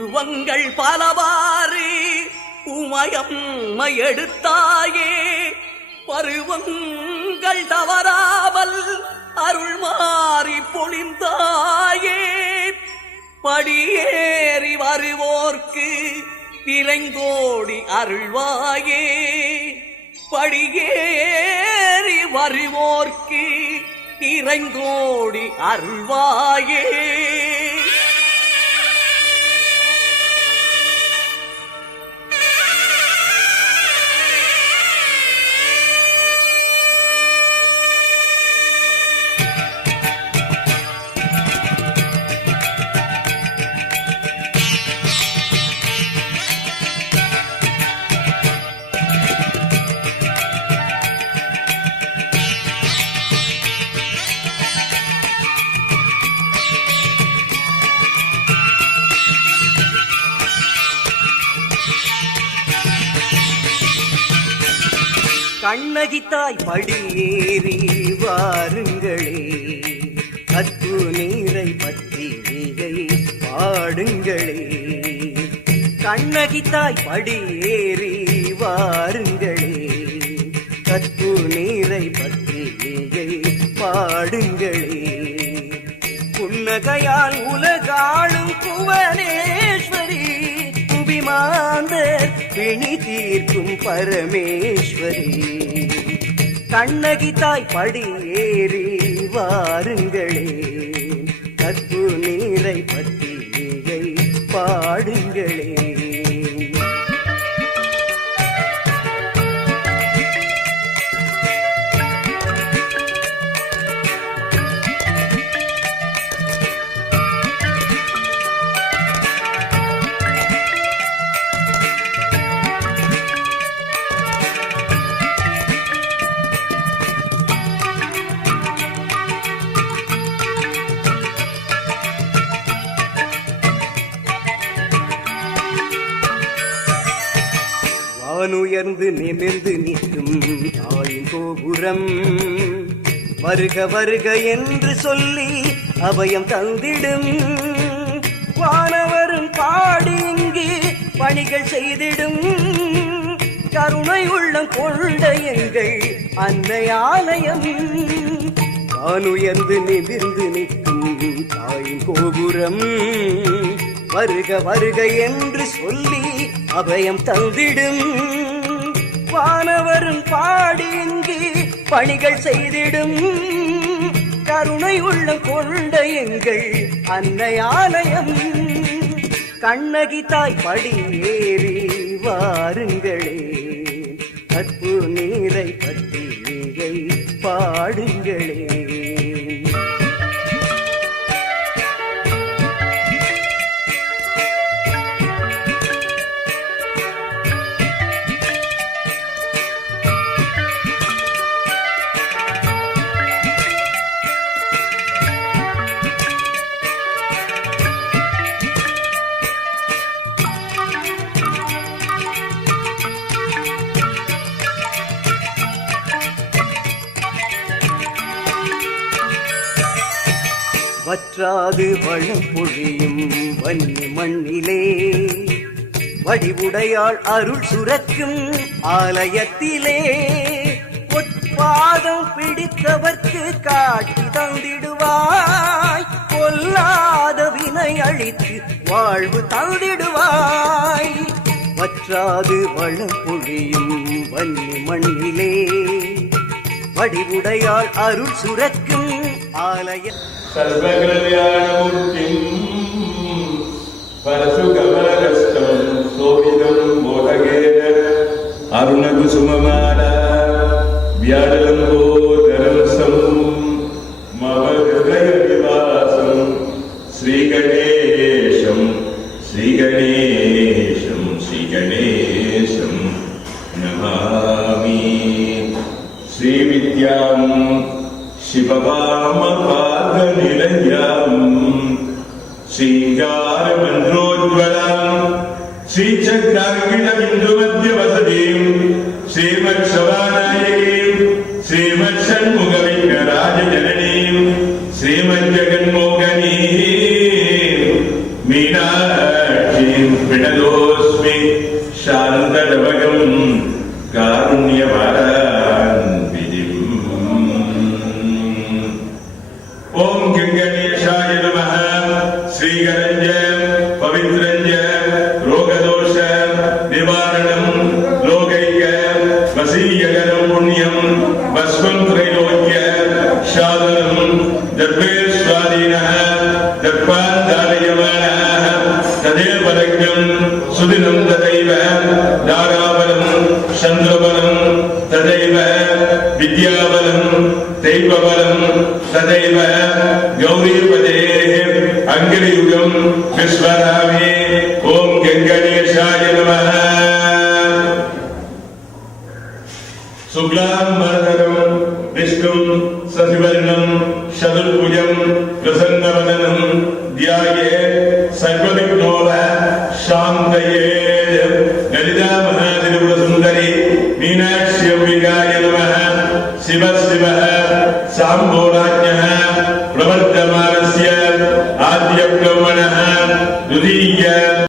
உங்கள் பலவாறு உமயம் எடுத்தாயே பருவங்கள் தவறாமல் அருள் மாறி பொழிந்தாயே. படியேறி வருவோர்க்கு விரைந்தோடி அருள்வாயே. படியேறி வருவோர்க்கு இறங்கோடி அருள்வாயே. கண்ணகித்தாய் படியேறி வாருங்களே. கத்து நீரை பற்றி மிகை பாடுங்களே. கண்ணகித்தாய் படியேறி வாருங்களே. கத்து நீரை பற்றி மிகை பாடுங்களே. புன்னகையால் உலகாளும் புவனே. பிணி தீர்க்கும் பரமேஸ்வரி. கண்ணகி தாய் படியேறி வாருங்களே. கற்பு நீரை பற்றி பாடுங்களே. வானுயர்ந்து நிமிர்ந்து நிற்கும் தாயின் கோபுரம். வருக வருக என்று சொல்லி அபயம் தந்திடும். வானவரும் பாடி இங்கு பணிகள் செய்திடும். கருணை உள்ளம் கொண்ட எங்கள் அன்னை ஆலயம். வானுயர்ந்து நிமிர்ந்து நிற்கும் தாயின் கோபுரம். வருக வருக என்று சொல்லி அபயம் தந்திடும். வானவரும் பாடி பணிகள் செய்திடும். கருணை உள்ள கொண்ட எங்கள் அன்னையாலயம் கண்ணகி தாய் படியேறி வாருங்களே. கற்பு நீரை பற்றி மிகை பாடுங்களே. வற்றாது வளம் பொழியும் வன்னி மண்ணிலே. வடிவுடையாள் அருள் சுரக்கும் ஆலயத்திலே. பொற்பாதம் பிடித்தவர்க்கு காட்டி தந்திடுவாய். கொல்லாத வினை அழித்து வாழ்வு தந்திடுவாய். வற்றாது வளம் பொழியும் வன்னி மண்ணிலே. வடிவுடையாள் அருள் சுரக்கும் ஆலய സർവകല്യാണമൂർത്തിം പരശുകമലകഷ്ടം സോവിതം ബോധഗേന അരുണകുസുമമാല വ്യാഴലംബോദരംസം മമ ശ്രീഗണേശം ശ്രീഗണേശം ശ്രീഗണേശം നമാമി. ശ്രീവിദ്യാം ശിവവാമ പാദനിലയം ശൃംഗാരമന്ത്രോജ്വലം ശ്രീചക്രാർഗിണ ബിന്ദുമധ്യ വസതിയും ശ്രീമത് ശവാനായികയും ശ്രീമത് ഷൺമുഖ நிவாரணம் லோகைக்க வசீயகரம் புண்ணியம் பஸ்வம் திரைலோக்கிய சாதனம். தர்பேஸ்வாதீனः சுவாதீன தர்பாந்தாலயமான ததேவரக்கம் சுதினம் ததைவ தாராபலம் சந்திரபலம் ததைவ வித்யாபலம் தெய்வபலம் ததைவ கௌரிபதே அங்கிரியுகம் விஸ்வராமே വിഷ്ണു സതിവർണം ശതുർഭുജം പ്രസന്നവദനം ധ്യായേ സർവവിഘ്നോവ ശാന്തയേ. ലളിതാ മഹാതിരുപുര സുന്ദരി ശിവ ശിവ സാംബോരാജ്ഞ പ്രവർത്തമാനസ്യ ആദ്യ ബ്രഹ്മണ ദ്വിതീയ